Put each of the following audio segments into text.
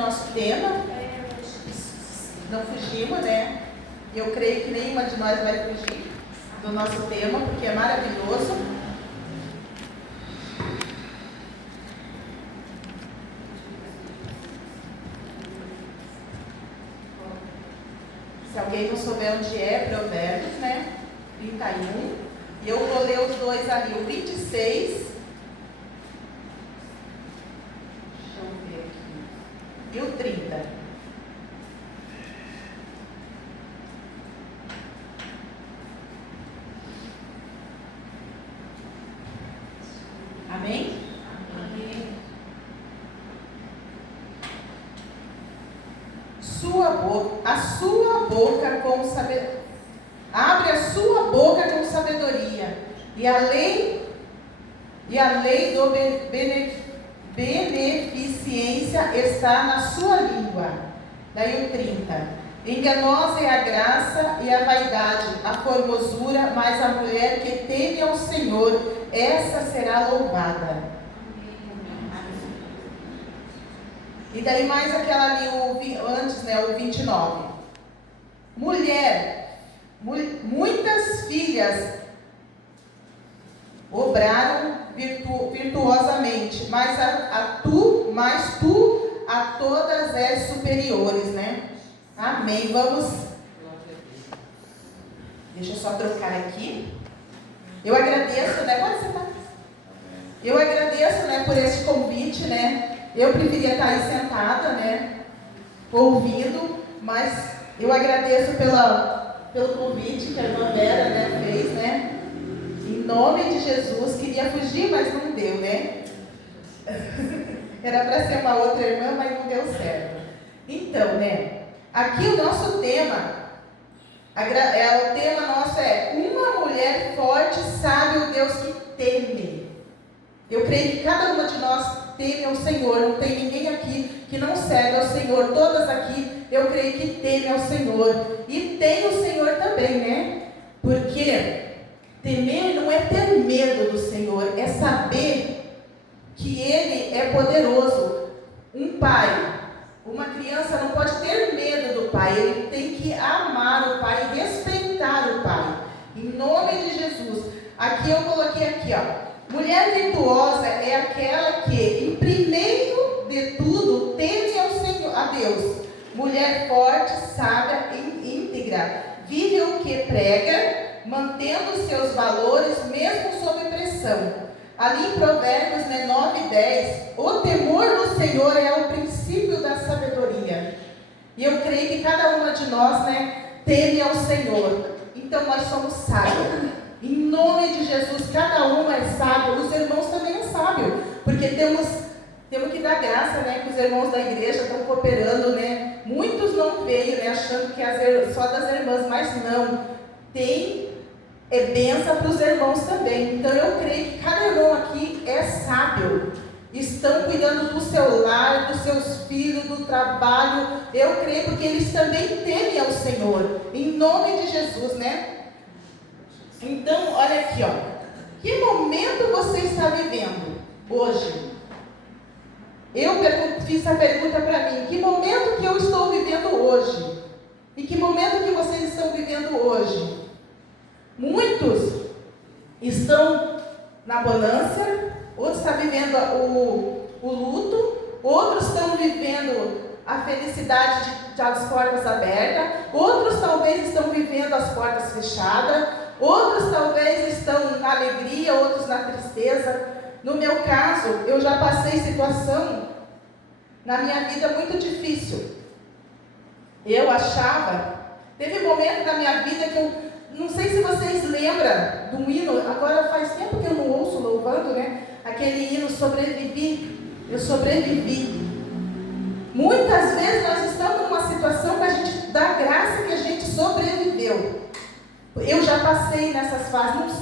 nosso tema. Não fugimos, né? Eu creio que nenhuma de nós vai fugir do nosso tema, porque é maravilhoso. Se alguém não souber onde é, Provérbios, né? 31. E eu vou ler os dois ali, o 26. Deixa eu ver aqui. E o 30. Amém? Amém. A sua boca com sabedoria. Abre a sua boca com sabedoria. E a lei do beneficência está na sua língua. Daí o 30. Enganosa é a graça e a vaidade, a formosura, mas a mulher que teme ao Senhor, essa será louvada. E daí mais aquela ali, antes, né, o 29. Mulher, muitas filhas obraram virtuosamente, mas tu a todas és superiores, né? Amém. Vamos. Deixa eu só trocar aqui. Eu agradeço, né? Pode sentar. Eu agradeço, né, por esse convite, né? Eu preferia estar aí sentada, né? Ouvindo, mas eu agradeço pelo convite que a irmã Vera, né, fez, né? Em nome de Jesus, queria fugir, mas não deu, né? Era para ser uma outra irmã, mas não deu certo. Então, né? Aqui o nosso tema, o tema nosso é: uma mulher forte sabe o Deus que teme. Eu creio que cada uma de nós teme ao Senhor. Não tem ninguém aqui que não serve ao Senhor. Todas aqui, eu creio que teme ao Senhor. E tem o Senhor também, né? Porque temer não é ter medo do Senhor, é saber que Ele é poderoso. Um pai, uma criança não pode ter medo do pai, ele tem que amar o pai e respeitar o pai. Em nome de Jesus. Aqui eu coloquei aqui, ó. Mulher virtuosa é aquela que, em primeiro de tudo, teme ao Senhor, a Deus. Mulher forte, sábia e íntegra, vive o que prega, mantendo seus valores mesmo sob pressão. Ali em Provérbios, né, 9 e 10, o temor do Senhor é o princípio da sabedoria. E eu creio que cada uma de nós, né, teme ao Senhor. Então nós somos sábios. Em nome de Jesus, cada um é sábio. Os irmãos também é sábio. Porque temos que dar graça, né, que os irmãos da igreja estão cooperando, né. Muitos não veio, né, achando que só das irmãs, mas não. Tem bênção para os irmãos também. Então eu creio que cada irmão aqui é sábio. Estão cuidando do seu lar, dos seus filhos, do trabalho. Eu creio porque eles também temem ao Senhor. Em nome de Jesus, né? Então, olha aqui, ó. Que momento você está vivendo hoje? Eu fiz a pergunta para mim. Que momento que eu estou vivendo hoje? E que momento que vocês estão vivendo hoje? Muitos estão na bonança, outros estão vivendo o luto, outros estão vivendo a felicidade de as portas abertas, outros talvez estão vivendo as portas fechadas, outros talvez estão na alegria, outros na tristeza. No meu caso, eu já passei situação na minha vida muito difícil. Eu achava, teve momento na minha vida que eu não sei se vocês lembram de um hino, agora faz tempo que eu não ouço louvando, né? Aquele hino, sobrevivi, eu sobrevivi. Muitas vezes nós estamos numa situação que a gente dá graça que a gente sobreviveu. Eu já passei nessas fases,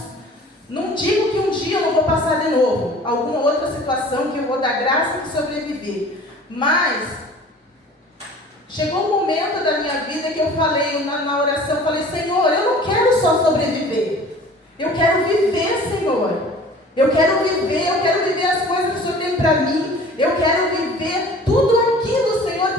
não digo que um dia eu não vou passar de novo, alguma outra situação que eu vou dar graça que sobreviver, mas chegou um momento da minha vida que eu falei na oração, falei: Senhor, eu não quero só sobreviver, eu quero viver, Senhor. Eu quero viver as coisas que o Senhor tem para mim. Eu quero viver tudo aquilo, Senhor,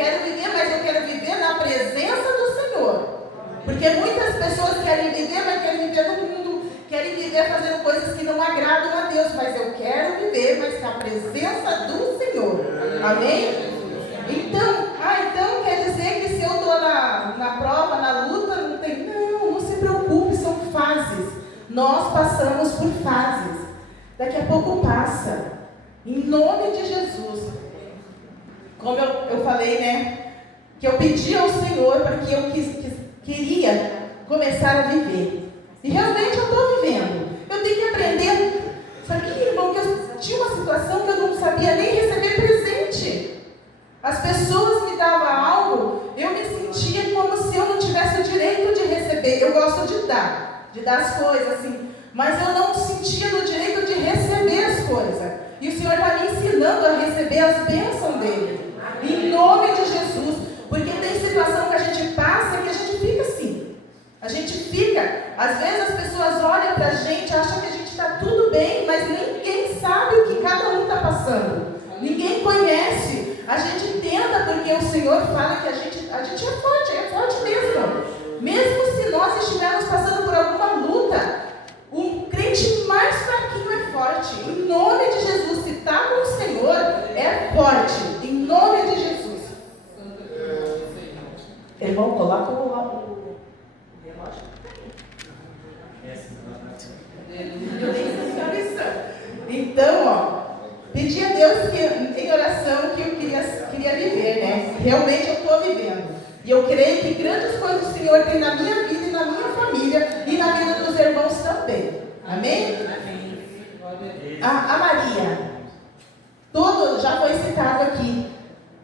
quero viver, mas eu quero viver na presença do Senhor. Porque muitas pessoas querem viver, mas querem viver no mundo, querem viver fazendo coisas que não agradam a Deus. Mas eu quero viver, mas na presença do Senhor. Amém? Então quer dizer que se eu estou na prova, na luta, não tem... Não se preocupe, são fases. Nós passamos por fases. Daqui a pouco passa. Em nome de Jesus. Como eu falei, né? Que eu pedi ao Senhor porque eu queria começar a viver. E realmente eu estou vivendo. Eu tenho que aprender. Sabia, irmão, que eu tinha uma situação que eu não sabia nem receber presente. As pessoas me davam algo, eu me sentia como se eu não tivesse o direito de receber. Eu gosto de dar as coisas, assim, mas eu não sentia no direito de receber as coisas. E o Senhor está me ensinando a receber as bênçãos dele. Em nome de Jesus. Porque tem situação que a gente passa que a gente fica assim. A gente fica, às vezes as pessoas olham para a gente, acham que a gente está tudo bem, mas ninguém sabe o que cada um está passando. Ninguém conhece. A gente tenta, porque o Senhor fala que a gente é forte mesmo. Mesmo se nós estivermos passando por alguma luta, o crente mais fraquinho é forte. Em nome de Jesus, se está com o Senhor, é forte. Em nome de Jesus. Irmão, coloca o relógio. Então, pedi a Deus em oração que eu queria viver, né? Realmente eu estou vivendo. E eu creio que grandes coisas o Senhor tem na minha vida e na minha família e na vida dos irmãos também. Amém? A Maria. Tudo já foi citado aqui.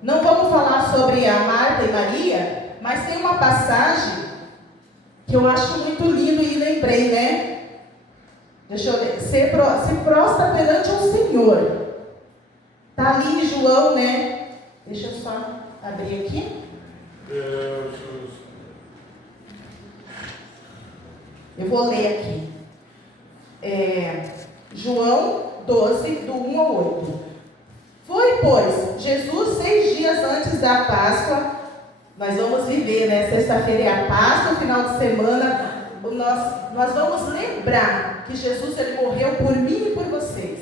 Não vamos falar sobre a Marta e Maria, mas tem uma passagem que eu acho muito lindo e lembrei, né? Deixa eu ver. Se prostra perante o Senhor. Está ali em João, né? Deixa eu só abrir aqui. Eu vou ler aqui. João 12, do 1 ao 8. Foi, pois, Jesus 6 dias antes da Páscoa. Nós vamos viver, né? Sexta-feira é a Páscoa, final de semana. Nós vamos lembrar que Jesus ele morreu por mim e por vocês.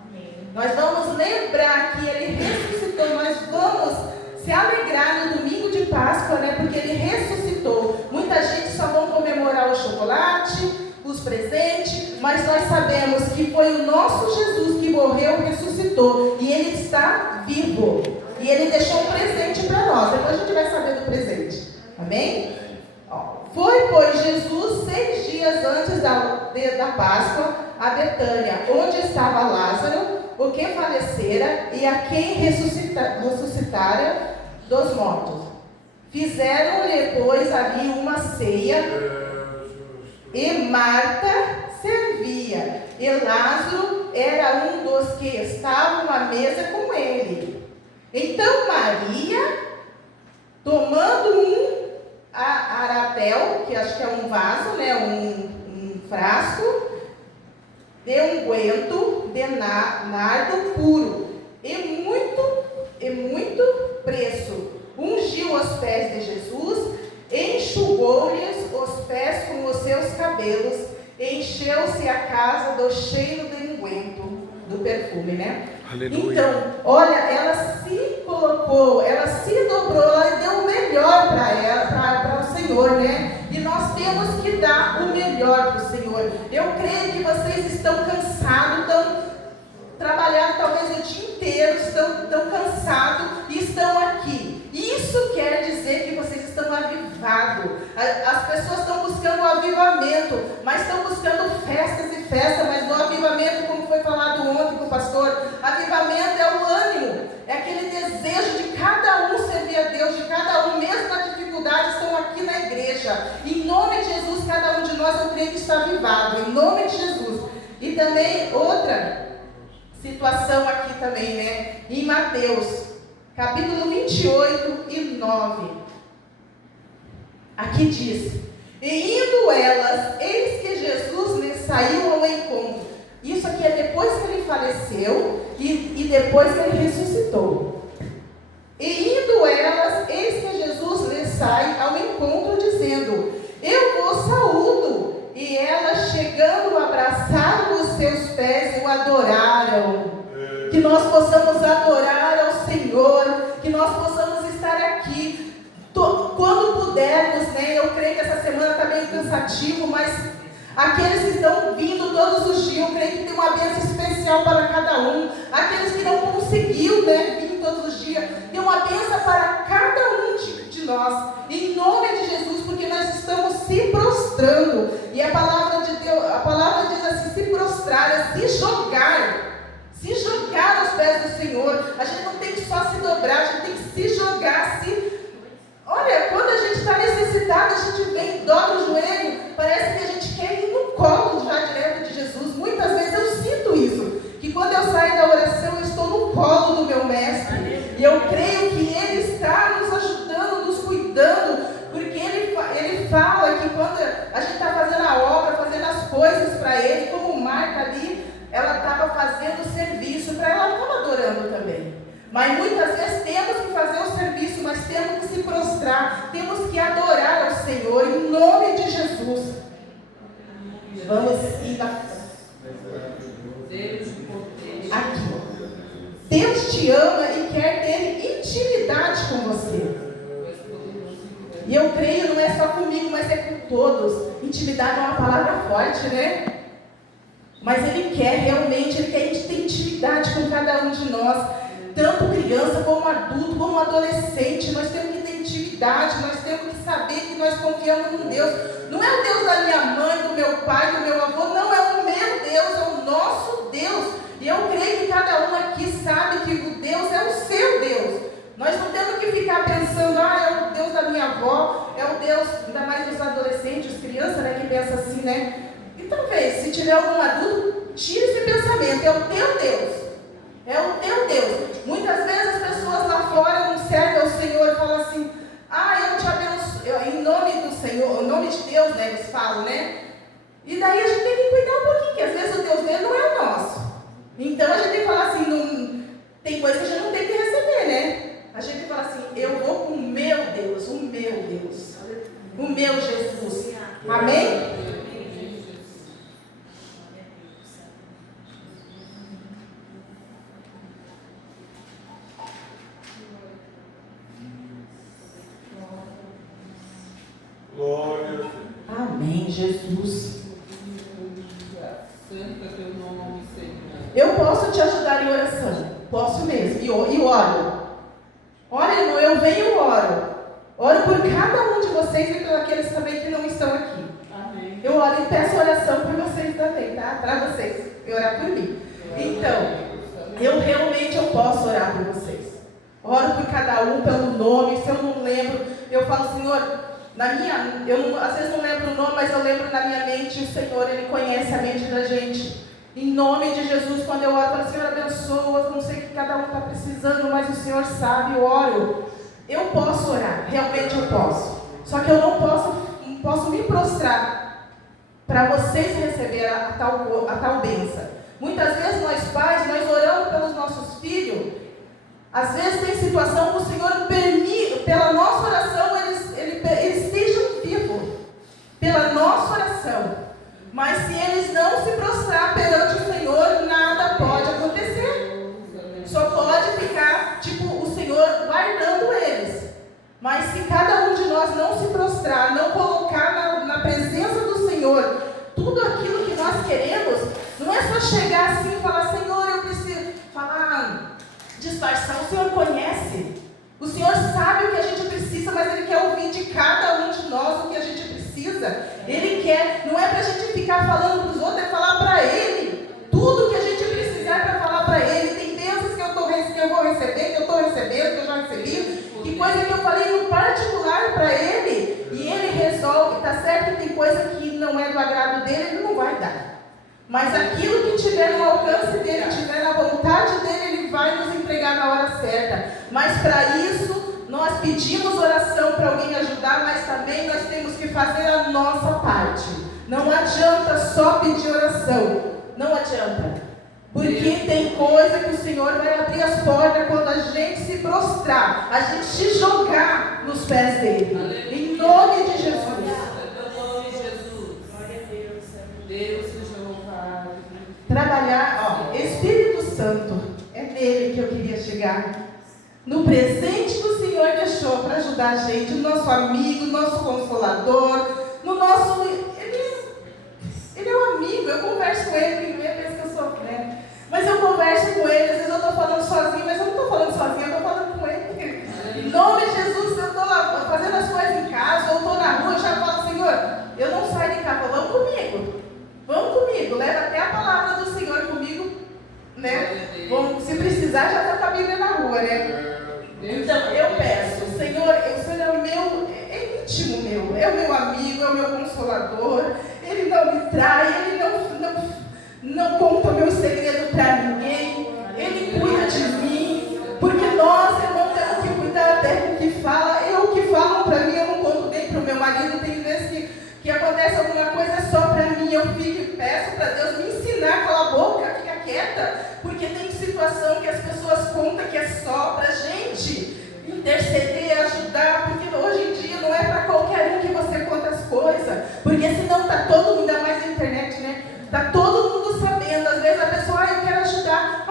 Amém. Nós vamos lembrar que ele ressuscitou. Nós vamos se alegrar no domingo de Páscoa, né? Porque ele ressuscitou. Muita gente só vão comemorar o chocolate, os presentes, mas nós sabemos que foi o nosso Jesus que morreu e ressuscitou. E ele está vivo. E ele deixou um presente para nós. Depois a gente vai saber do presente. Amém? Foi, pois, Jesus 6 dias antes da Páscoa a Betânia, onde estava Lázaro, o que falecera e a quem ressuscitara dos mortos. Fizeram-lhe, pois, ali uma ceia, e Marta servia, e Lázaro era um dos que estavam à mesa com ele. Então Maria, tomando um aratel, que acho que é um vaso, né, um frasco, de unguento de nardo puro, e muito preço, ungiu os pés de Jesus, enxugou-lhes os pés com os seus cabelos, encheu-se a casa do cheiro de unguento, do perfume, né? Aleluia. Então, olha, ela se colocou, ela se dobrou, ela deu o melhor para o Senhor, né? E nós temos que dar o melhor para o Senhor. Eu creio que vocês estão cansados, estão trabalhando talvez o dia inteiro, estão cansados e estão aqui. Isso quer dizer que vocês estão avivados. As pessoas estão buscando o avivamento, mas estão buscando festas e festas, mas no avivamento, como foi falado ontem com o pastor, avivamento é o ânimo, é aquele desejo de cada um servir a Deus, de cada um, mesmo na dificuldade, estão aqui na igreja. Em nome de Jesus, cada um de nós, eu creio que está avivado, em nome de Jesus. E também outra situação aqui também, né? Em Mateus, capítulo 28 e 9. Aqui diz: e indo elas, eis que Jesus lhes saiu ao encontro. Isso aqui é depois que ele faleceu e depois que ele ressuscitou. E indo elas sai ao encontro dizendo: eu vos saúdo. E elas, chegando, abraçaram os seus pés e o adoraram. Que nós possamos adorar ao Senhor, que nós possamos estar aqui quando pudermos, né? Eu creio que essa semana está meio cansativo, mas aqueles que estão vindo todos os dias, eu creio que tem uma bênção especial para cada um. Aqueles que não conseguiu, né, vir todos os dias, tem uma bênção para cada um de nós, em nome de Jesus, porque nós estamos se prostrando, e a palavra de Deus, a palavra diz assim: se prostrar é se jogar aos pés do Senhor. A gente não tem que só se dobrar, a gente tem que se jogar, olha, quando a gente está necessitado, a gente vem, dobra o joelho, parece que a gente quer ir no colo já direto de Jesus. Muitas vezes eu sinto isso, que quando eu saio da oração, eu estou no colo do meu mestre, e eu creio que Ele está nos ajudando, nos cuidando, porque Ele fala que quando a gente está fazendo a obra, fazendo as coisas para Ele, como Marta ali, ela estava fazendo o serviço, para ela estava adorando também. Mas muitas vezes temos que fazer o serviço, mas temos que se prostrar, temos que adorar ao Senhor, em nome de Jesus. Vamos ir aqui. Deus te ama e quer ter intimidade com você. E eu creio, não é só comigo, mas é com todos. Intimidade é uma palavra forte, né? Mas Ele quer realmente, Ele quer ter intimidade com cada um de nós. Tanto criança, como adulto, como adolescente. Nós temos que ter intimidade, nós temos que saber que nós confiamos num Deus. Não é o Deus da minha mãe, do meu pai, do meu avô, não, é o meu Deus, é o nosso Deus. E eu creio que cada um aqui sabe que o Deus é o seu Deus. Nós não temos que ficar pensando: é o Deus da minha avó, é o Deus, ainda mais dos adolescentes, crianças, né, que pensam assim, né? E talvez, se tiver algum adulto, tire esse pensamento: é o teu Deus. É o teu Deus. Muitas vezes as pessoas lá fora não servem ao Senhor e falam assim: eu te abençoo, em nome do Senhor, em nome de Deus, né, eles falam, né? E daí a gente tem que cuidar um pouquinho, porque às vezes o Deus dele não é o nosso. Então a gente tem que falar assim: tem coisa que a gente não tem que receber, né? A gente tem que falar assim: eu vou com o meu Deus, o meu Jesus. Amém? Glória. Amém, Jesus. Santo teu nome, Senhor. Eu posso te ajudar em oração. Posso mesmo. E oro. Olha, irmão, eu venho e oro. Oro por cada um de vocês e por aqueles também que não estão aqui. Amém. Eu oro e peço oração por vocês também, tá? Para vocês. E orar por mim. Então, eu posso orar por vocês. Oro por cada um pelo nome. Se eu não lembro, eu falo: Senhor, às vezes não lembro o nome, mas eu lembro na minha mente. O Senhor, Ele conhece a mente da gente. Em nome de Jesus, quando eu oro, eu falo: Senhor, abençoa. Não sei o que cada um está precisando, mas o Senhor sabe. Eu oro. Eu posso orar, realmente eu posso. Só que eu não posso me prostrar para vocês receberem a tal bênção. Muitas vezes nós pais, nós oramos pelos nossos filhos. Às vezes tem situação que o Senhor permite, pela nossa oração, eles estejam vivos. Pela nossa oração. Mas se eles não se prostrar perante o Senhor, nada pode acontecer. Só pode ficar, o Senhor guardando eles. Mas se cada um de nós não se prostrar, não colocar na presença do Senhor tudo aquilo que nós queremos, não é só chegar assim e falar: Senhor, eu preciso falar, disfarçar. O Senhor conhece. O Senhor sabe o que a gente precisa, mas Ele quer ouvir de cada um de nós o que a gente precisa. Ele quer, não é para a gente ficar falando para os outros, é falar para Ele. Tudo que a gente precisar é para falar para Ele. Tem bênçãos que eu vou receber, que eu estou recebendo, que eu já recebi. Que coisa que eu falei no particular para Ele. E Ele resolve. Está certo que tem coisa que não é do agrado dele, Ele não vai dar. Mas aquilo que tiver no alcance dele, tiver na vontade dele, Ele vai nos entregar na hora certa. Mas para isso, nós pedimos oração para alguém ajudar, mas também nós temos que fazer a nossa parte. Não adianta só pedir oração. Não adianta. Porque tem coisa que o Senhor vai abrir as portas quando a gente se prostrar, a gente se jogar nos pés dele. Em nome de Jesus. Deus seja louvado. Trabalhar, Espírito Santo, é nele que eu queria chegar. No presente que o Senhor deixou para ajudar a gente, no nosso amigo, no nosso consolador, no nosso. Ele é um amigo, eu converso com ele, ninguém pensa que eu sou, né? Mas eu converso com ele, às vezes eu estou falando sozinho, mas eu não estou falando sozinho, eu estou falando com ele. Em nome de Jesus, eu estou lá fazendo as coisas em casa, ou estou na rua, eu já falo, Senhor, eu não saio de casa, vamos comigo. Vamos comigo, leva até a palavra do Senhor comigo, né? Bom, se precisar, já está com a Bíblia na rua, né? Então, eu peço, Senhor, o Senhor é o meu, é íntimo meu, é o meu amigo, é o meu consolador, Ele não me trai, Ele não conta o meu segredo para ninguém, Ele cuida de mim, porque nós, irmãos, temos que cuidar até com o que fala. O que falam para mim, eu não conto nem para o meu marido. Tem vezes que acontece alguma coisa só para mim, eu fico e peço para Deus me ensinar, cala a boca, fica quieta, porque tem situação que as pessoas contam que é só para a gente interceder, ajudar, porque hoje em dia não é para qualquer um que você conta as coisas, porque senão está todo mundo, ainda mais na internet, né? Está todo mundo sabendo. Às vezes a pessoa, eu quero ajudar,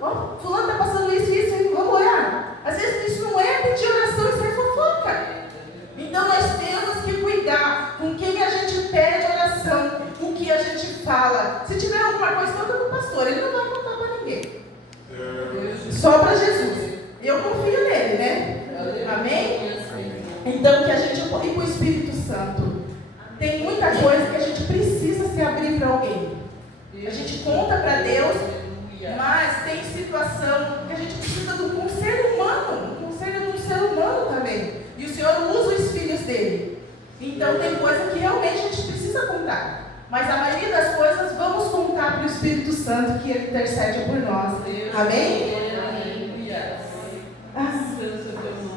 vamos, fulano está passando isso, vamos orar. Às vezes isso não é pedir oração, isso é fofoca. Então nós temos que cuidar com quem a gente pede oração, com o que a gente fala. Se tiver alguma coisa, conta para o pastor, ele não vai contar para ninguém. Só para Jesus. Eu confio nele, né? Amém? Então que a gente, e para o Espírito Santo, tem muita coisa que a gente precisa se abrir para alguém. A gente conta para Deus, mas tem situação que a gente precisa de um conselho humano, um conselho de um ser humano também. E o Senhor usa os filhos dele. Então tem coisa que realmente a gente precisa contar. Mas a maioria das coisas vamos contar para o Espírito Santo, que ele intercede por nós. Amém?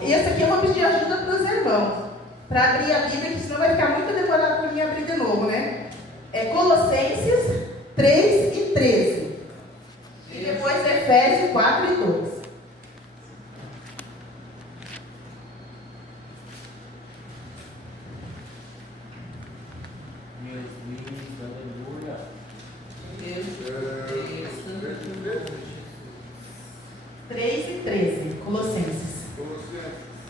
E esse aqui eu vou pedir ajuda para os irmãos, para abrir a Bíblia, que senão vai ficar muito demorado para mim abrir de novo, né? É Colossenses 3 e 13. E depois Efésios 4 e 2. Aleluia. Deus. 3 e 13, Colossenses.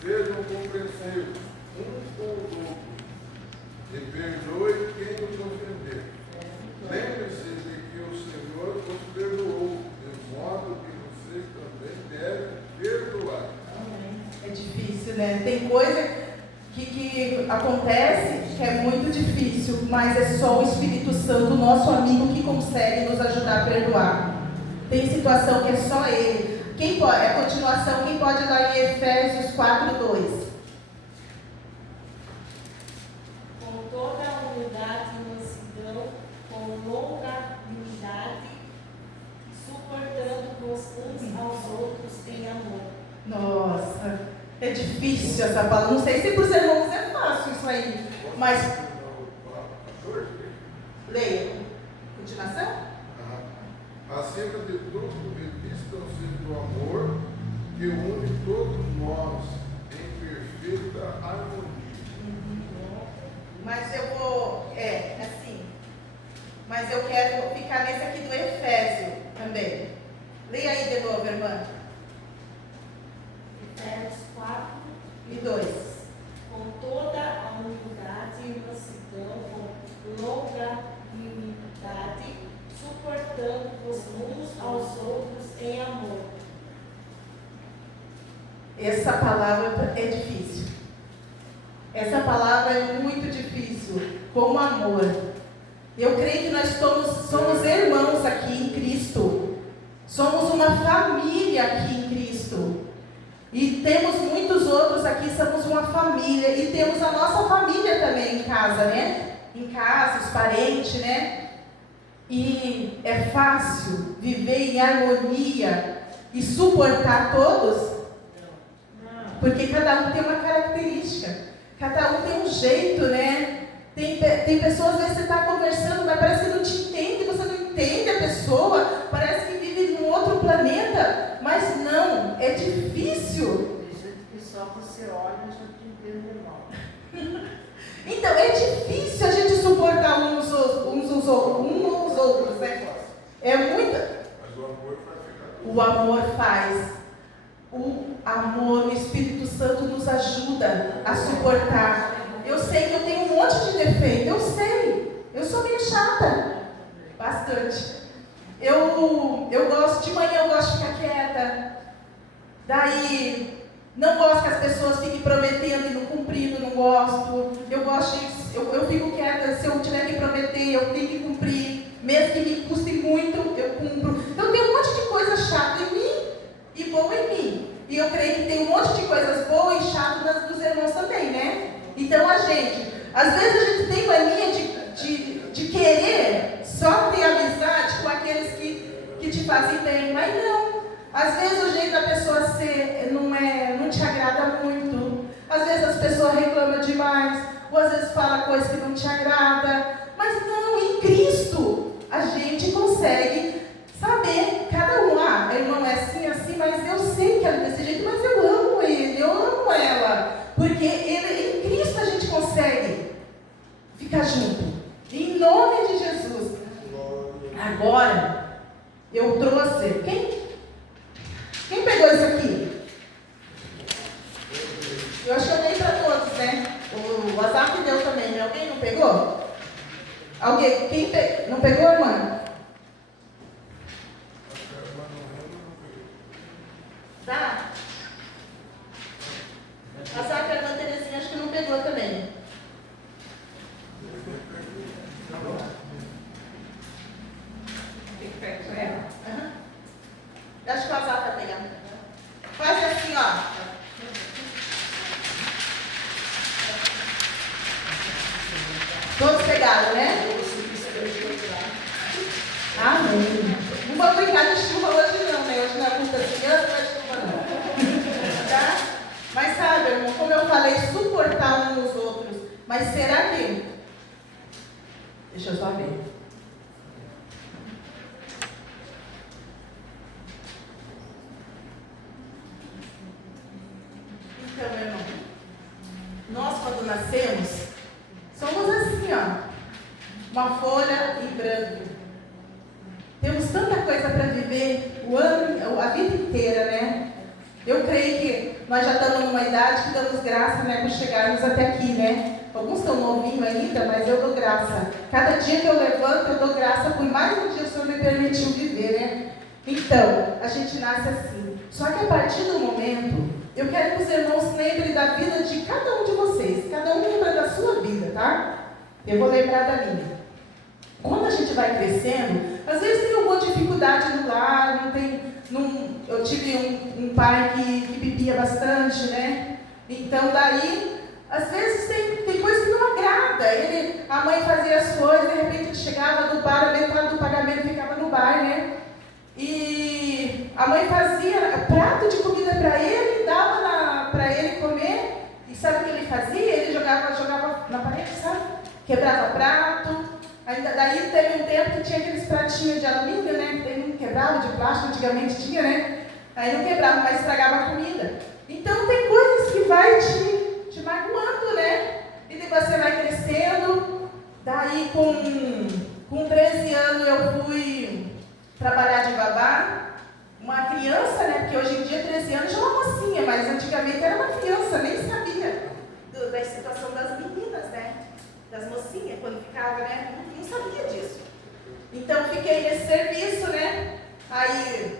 Sejam compreensivos uns com os outros e perdoe quem nos ofender. Lembre-se de que o Senhor os perdoou, de modo que vocês também devem perdoar. É difícil, né? Tem coisa que acontece que é muito difícil, mas é só o Espírito Santo, nosso amigo, que consegue nos ajudar a perdoar. Tem situação que é só Ele. Quem pode? A continuação, quem pode dar em Efésios 4, 2? Com toda a humildade e mansidão, com longanimidade, suportando-vos uns aos outros em amor. Nossa, é difícil essa palavra. Não sei se para os irmãos é fácil isso aí, mas leia. Continuação? Acima de tudo, revistam-se do amor que une todos nós em perfeita harmonia. Mas eu vou, assim, mas eu quero ficar nesse aqui do Efésio também. Leia aí de novo, irmã. Efésios 4 E 2. Com toda a humildade e mansidão, com longanimidade, suportando-vos uns aos outros em amor. Essa palavra é difícil. Essa palavra é muito difícil. Com amor. Eu creio que nós somos irmãos aqui em Cristo. Somos uma família aqui em Cristo. E temos muitos outros aqui, somos uma família. E temos a nossa família também em casa, né? Em casa, os parentes, né? E é fácil viver em harmonia e suportar todos? Porque cada um tem uma característica, cada um tem um jeito, né? Tem pessoas, às vezes você está conversando, mas parece que não te entende, você não entende a pessoa, parece que vive num outro planeta, mas não, é difícil. Tem gente que só você olha já te entende mal. Então, é difícil a gente suportar uns aos outros, né? É muito. Mas o amor vai ficar tudo. O amor faz. O amor, o Espírito Santo nos ajuda a suportar. Eu sei que eu tenho um monte de defeito, eu sei. Eu sou meio chata. Bastante. Eu gosto, de manhã eu gosto de ficar quieta. Daí, não gosto que as pessoas fiquem prometendo e não cumprindo, não gosto. Eu gosto de, eu fico quieta, se eu tiver que prometer, eu tenho que cumprir. Mesmo que me custe muito, eu cumpro. Então tem um monte de coisa chata em mim e boa em mim. E eu creio que tem um monte de coisas boas e chatas dos irmãos também, né? Então às vezes a gente tem mania de querer só ter amizade com aqueles que te fazem bem, mas não. Às vezes o jeito da pessoa ser não te agrada muito. Às vezes as pessoas reclamam demais, ou às vezes fala coisa que não te agrada. Mas não, em Cristo a gente consegue saber, cada um, ele não é assim, mas eu sei que ela é desse jeito, mas eu amo ele, eu amo ela. Porque em Cristo a gente consegue ficar junto. Em nome de Jesus. Agora, eu trouxe. Quem pegou isso aqui? Eu acho que eu dei para todos, né? O WhatsApp deu também, né? Alguém não pegou? Alguém? Não pegou, irmã? Tá? A Zaca e a irmã Terezinha acho que não pegou também. Fica perto dela. Uhum. Acho que o Zaca vai pegar. Faz assim, ó. Todos pegaram, né? Amém. Não vou brincar de chuva hoje não, né? Hoje não é muita criança, não é chuva não. Tá? Mas sabe, irmão, como eu falei, suportar uns nos outros. Mas será que... Deixa eu só ver. Então, meu irmão, nós quando nascemos, somos assim, ó. Uma folha em branco. Temos tanta coisa para viver o ano, a vida inteira, né? Eu creio que nós já estamos numa idade que damos graça, né, por chegarmos até aqui, né? Alguns estão novinhos ainda, mas eu dou graça. Cada dia que eu levanto, eu dou graça por mais um dia que o Senhor me permitiu viver, né? Então, a gente nasce assim. Só que a partir do momento, eu quero que os irmãos lembrem da vida de cada um de vocês. Cada um lembra da sua vida, tá? Eu vou lembrar da minha. Quando a gente vai crescendo, às vezes tem alguma dificuldade no lar, eu tive um pai que bebia bastante, né? Então daí, às vezes tem coisa que não agrada. A mãe fazia as coisas, de repente ele chegava no bar, a metade do pagamento ficava no bar, né? E a mãe fazia prato de comida para ele, dava para ele comer, e sabe o que ele fazia? Ele jogava na parede, sabe? Quebrava prato. Ainda daí teve um tempo que tinha aqueles pratinhos de alumínio, né? Ele não quebrava, de plástico antigamente tinha, né? Aí não quebrava, mas estragava a comida. Então tem coisas que vai te magoando, né? E depois você vai crescendo. Daí com 13 anos eu fui trabalhar de babá. Uma criança, né? Porque hoje em dia 13 anos já é uma mocinha, mas antigamente era uma criança, nem sabia da situação das meninas, né? Das mocinhas, quando ficava, né? Não sabia disso. Então, fiquei nesse serviço, né? Aí,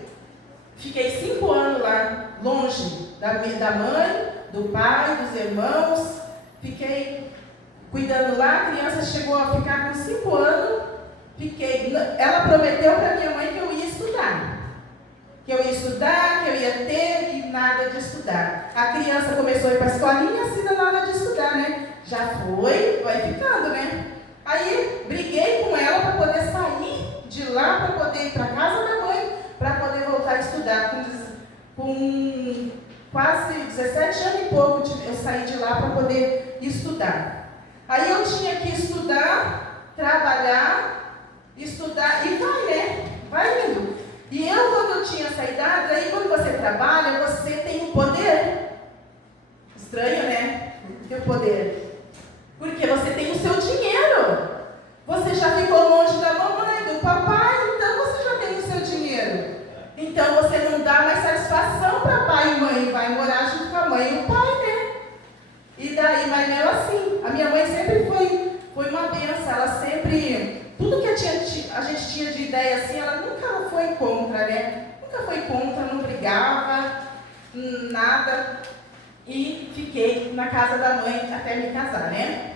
fiquei 5 anos lá, longe da mãe, do pai, dos irmãos. Fiquei cuidando lá. A criança chegou a ficar com 5 anos. Ela prometeu para minha mãe que eu ia estudar. Que eu ia ter e nada de estudar. A criança começou a ir para a escolinha, assim, nada de estudar, né? Já foi, vai ficando, né? Aí, briguei com ela para poder sair de lá, para poder ir para a casa da mãe, para poder voltar a estudar. Com quase 17 anos e pouco, eu saí de lá para poder estudar. Aí eu tinha que estudar, trabalhar, estudar, e vai, né? vai indo. E eu, quando eu tinha essa idade, aí quando você trabalha, você tem um poder. Estranho, né? Tem um poder. Porque você tem o seu dinheiro. Você já ficou longe da mamãe, do papai, então você já tem o seu dinheiro. Então você não dá mais satisfação para pai e mãe, vai morar junto com a mãe e o pai, né? E daí, mas mesmo assim, a minha mãe sempre foi uma benção, ela sempre, tudo que a gente tinha de ideia assim, ela nunca foi contra, né? Nunca foi contra, não brigava, nada. E fiquei na casa da mãe até me casar, né?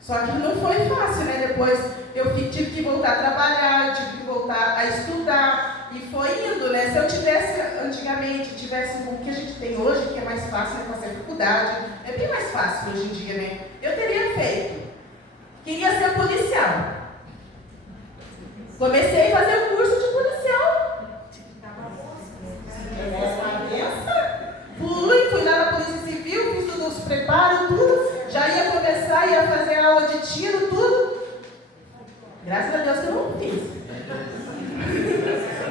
Só que não foi fácil, né? Depois eu tive que voltar a trabalhar, tive que voltar a estudar e foi indo, né? Se eu tivesse, antigamente, o que a gente tem hoje, que é mais fácil, né? Fazer faculdade, é bem mais fácil hoje em dia, né? Eu teria feito. Queria ser policial. Comecei a fazer o curso de policial. Fui lá na Polícia Civil, fiz tudo, os preparos, tudo. Já ia começar, ia fazer aula de tiro, tudo. Graças a Deus que eu não fiz.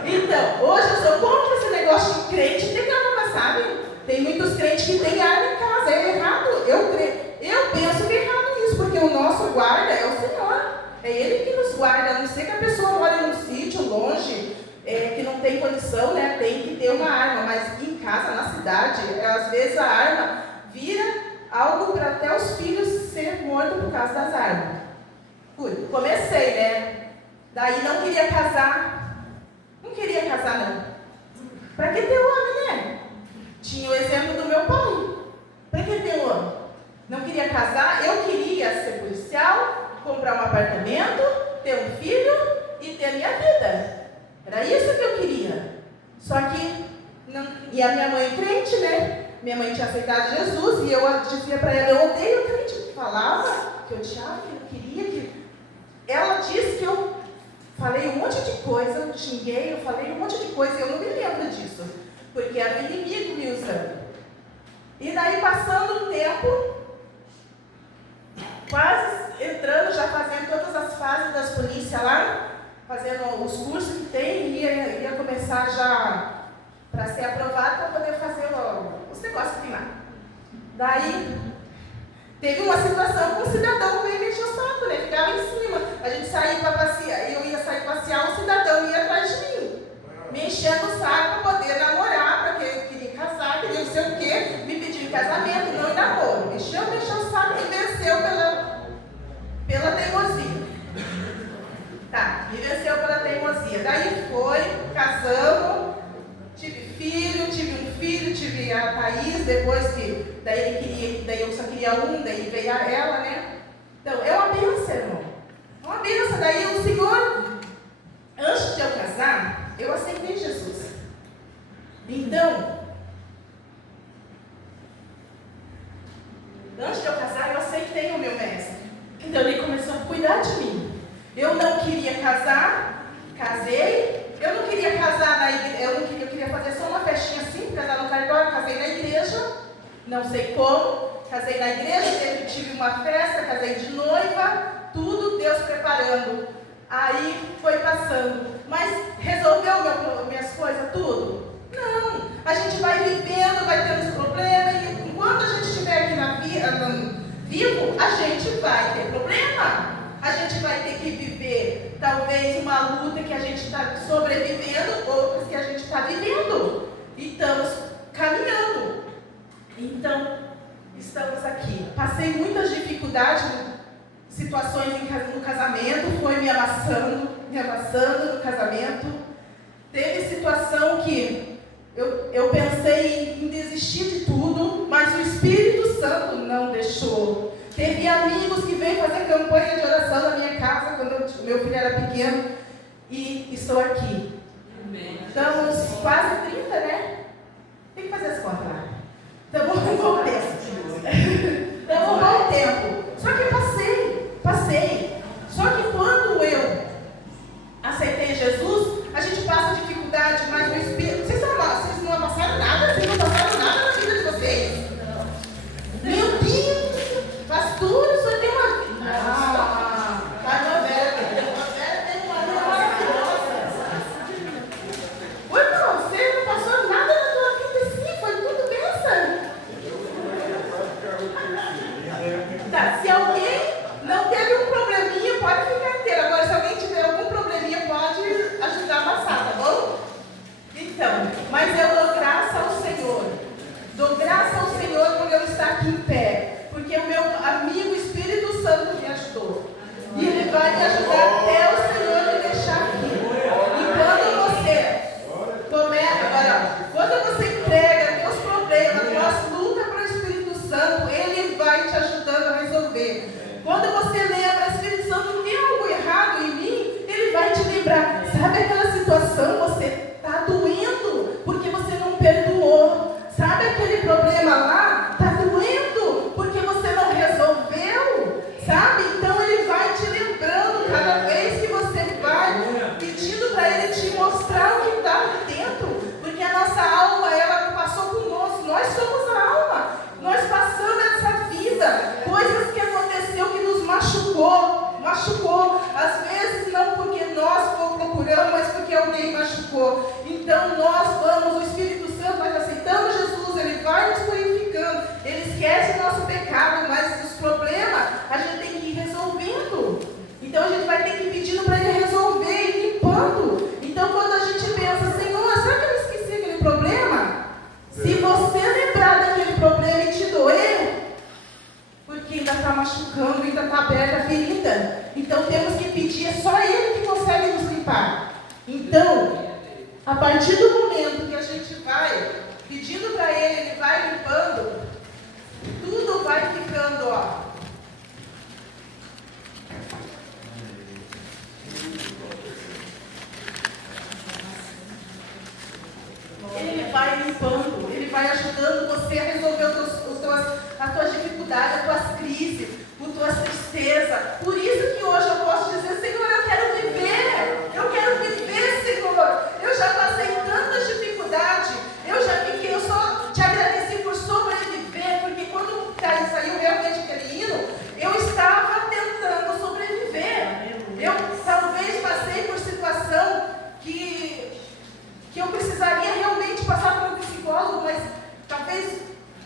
Então, hoje eu sou contra esse negócio de crente ter arma, sabe? Tem muitos crentes que têm arma em casa, é errado. Eu penso que é errado isso, porque o nosso guarda é o Senhor. É Ele que nos guarda, a não ser que a pessoa mora num sítio longe, que não tem condição, né? Tem que ter uma arma, mas em casa, na cidade, às vezes a arma vira algo para até os filhos ser mortos por causa das armas. Comecei, né? Daí não queria casar. Não queria casar, não. Para que ter homem, né? Tinha o exemplo do meu pai. Para que ter homem? Não queria casar, eu queria ser policial, comprar um apartamento, ter um filho e ter a minha vida. Era isso que eu queria. Só que, não, e a minha mãe crente, né? Minha mãe tinha aceitado Jesus e eu dizia para ela, eu odeio crente. Falava que eu odiava, que eu não queria, que... Ela disse que eu falei um monte de coisa, eu xinguei, eu falei um monte de coisa e eu não me lembro disso. Porque era o inimigo me usando. E daí, passando um tempo, quase entrando, já fazendo todas as fases das polícias lá, fazendo os cursos que tem, ia começar já para ser aprovado para poder fazer os negócios que tem lá. Daí, teve uma situação com um cidadão que veio me encher o saco, né? Ficava em cima. A gente saía para passear, eu ia sair passear, o cidadão ia atrás de mim, me enchendo o saco para poder namorar, porque eu queria casar, queria não sei o quê, me pediu casamento, não em namoro. Me encheu o saco e venceu pela teimosia. Tá, me venceu pela teimosia. Daí foi, casamos, tive um filho, tive a Thaís, depois que daí ele queria, daí eu só queria um, daí veio ela, né? Então, é uma bênção, irmão. É uma bênção. Daí o Senhor, antes de eu casar, eu aceitei Jesus. Então, antes de eu casar, eu aceitei o meu mestre. Então ele começou a cuidar de mim. Eu não queria casar, casei. Eu não queria casar na igreja, eu queria fazer só uma festinha assim, casar no cartório, casei na igreja, não sei como, casei na igreja, tive uma festa, casei de noiva, tudo Deus preparando. Aí foi passando. Mas resolveu minhas coisas, tudo? Não. A gente vai vivendo, vai tendo os problemas, e enquanto a gente estiver aqui vivo, a gente vai ter problema. A gente vai ter que viver, talvez, uma luta que a gente está sobrevivendo, outras que a gente está vivendo. E estamos caminhando. Então, estamos aqui. Passei muitas dificuldades, situações no casamento, foi me amassando no casamento. Teve situação que eu pensei em desistir de tudo, mas o Espírito Santo não deixou. Teve amigos que veio fazer campanha de oração na minha casa quando meu filho era pequeno e estou aqui. Estamos quase 30, né? Tem que fazer as contas lá. Estamos um bom tempo. Estamos um bom tempo. Só que passei. Só que quando eu aceitei Jesus, a gente passa dificuldade, mas o Espírito... Vocês não passaram nada? Vocês não passaram nada na vida de vocês? Meu Deus! Pastor, só tem uma vida. A Vera tem uma vida maravilhosa. problema lá está doendo, porque você não resolveu, sabe? Então ele vai te lembrando cada vez que você vai pedindo para ele te mostrar o que está ali dentro, porque a nossa alma, ela passou conosco, nós somos a alma, nós passamos essa vida, coisas que aconteceu que nos machucou, às vezes não porque nós procuramos, mas porque alguém machucou. Então nós vamos, o Espírito Santo, nós aceitamos Jesus, ele vai nos purificando, ele esquece o nosso pecado, mas os problemas a gente tem que ir resolvendo. Então a gente vai ter que ir pedindo para ele resolver e limpando. Então quando a gente pensa, Senhor, será que eu esqueci aquele problema? Se você lembrar daquele problema e te doer, porque ainda está machucando, ainda está aberta a ferida. Então temos que pedir, é só ele que consegue nos limpar. Então, a partir do momento que a gente vai pedindo para ele, ele vai limpando, tudo vai ficando, ó. Ele vai limpando, ele vai ajudando você a resolver as tuas dificuldades, as tuas crises, as tuas tristezas. Por isso que hoje eu posso dizer, Senhor, eu quero viver, Senhor. Eu já passei tantas dificuldades, eu só te agradeci por sobreviver, porque quando saiu realmente aquele hino, eu estava tentando sobreviver. Eu talvez passei por situação que eu precisaria realmente passar por um psicólogo,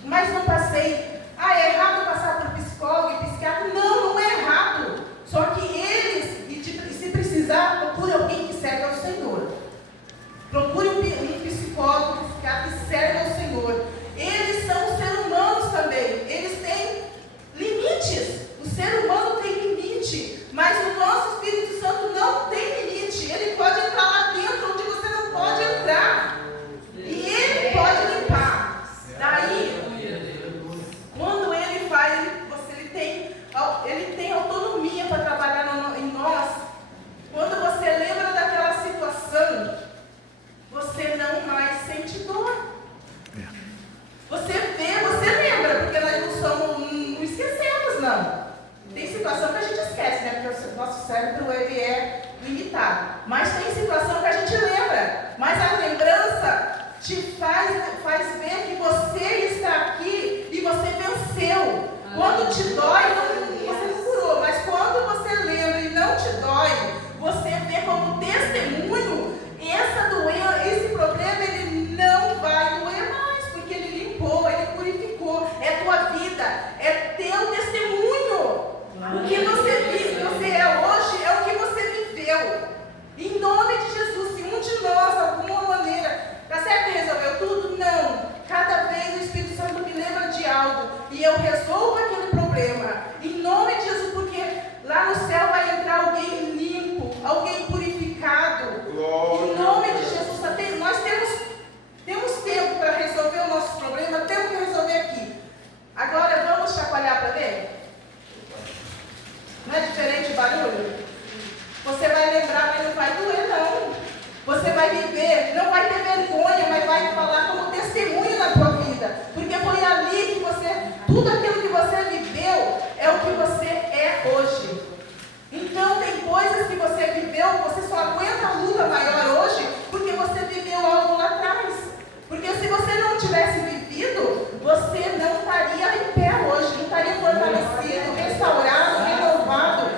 mas não passei. É errado passar por psicólogo e psiquiatra? Não é errado. Só que eles, se precisar, procure alguém que serve ao Senhor. Procure um psicólogo, um psiquiatra que serve ao Senhor. Eles são seres humanos também. Eles têm limites. O ser humano tem limite, mas o nosso Espírito Santo não tem limite. Ele pode entrar lá dentro onde você não pode entrar. E ele pode limpar. Daí, quando ele faz, ele tem autonomia para trabalhar em nós. Quando você lembra daquela situação, você não mais sente dor. Você lembra, porque nós não esquecemos, não. Tem situação que a gente esquece, né? Porque o nosso cérebro ele é limitado. Mas tem situação que a gente lembra. Mas a lembrança te faz ver que você está aqui e você venceu. Quando te dói, você não curou. Mas quando você lembra e não te dói, você vê como testemunho, esse problema ele não vai doer mais, porque ele limpou, ele purificou. É tua vida, é teu testemunho. O que você é hoje é o que você viveu. Em nome de Jesus, se um de nós, de alguma maneira, tá certo que resolveu tudo? Não. Cada vez o Espírito Santo me lembra de algo e eu resolvo aquele problema. Em nome de Jesus, porque lá no céu vai entrar alguém limpo, alguém purificado. Glória. Em nome de Jesus, nós temos tempo para resolver o nosso problema, temos que resolver aqui. Agora vamos chacoalhar para ver? Não é diferente o barulho? Você vai lembrar, mas não vai doer, não. Você vai viver, não vai ter vergonha, mas vai falar como testemunho na tua vida. Porque foi ali que tudo aquilo que você viveu é o que você é hoje. Então tem coisas que você viveu, você só aguenta a luta maior hoje, porque você viveu algo lá atrás. Porque se você não tivesse vivido, você não estaria em pé hoje, não estaria fortalecido, restaurado, renovado.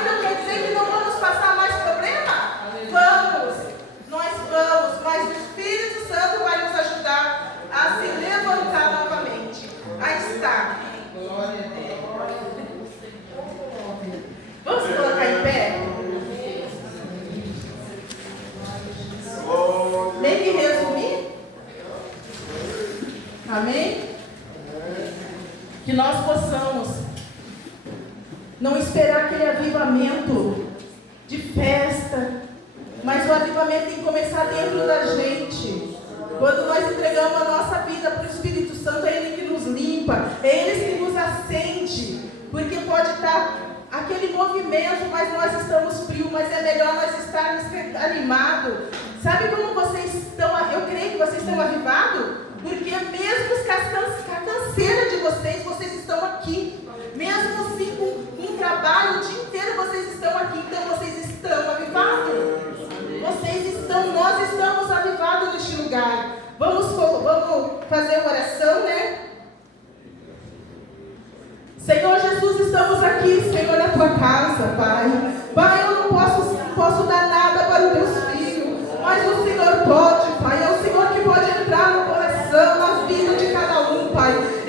Então quer dizer que não vamos passar mais problema? Vamos! Nós vamos, mas o Espírito Santo vai nos ajudar a se levantar novamente. Aí está. Glória a Deus. Vamos colocar em pé? Nem que resumir? Amém? Que nós possamos não esperar aquele avivamento de festa, mas o avivamento tem que começar dentro da gente. Quando nós entregamos a nossa vida para o Espírito Santo, é Ele que nos limpa, é Ele que nos acende, porque pode estar aquele movimento, mas nós estamos frios, mas é melhor nós estarmos animados. Sabe como vocês estão, eu creio que vocês estão avivados? Porque mesmo fazer uma oração, né? Senhor Jesus, estamos aqui, Senhor, na tua casa, Pai. Pai, eu não posso dar nada para os meus filhos, mas o Senhor pode, Pai. É o Senhor que pode entrar no coração, na vida de cada um, Pai.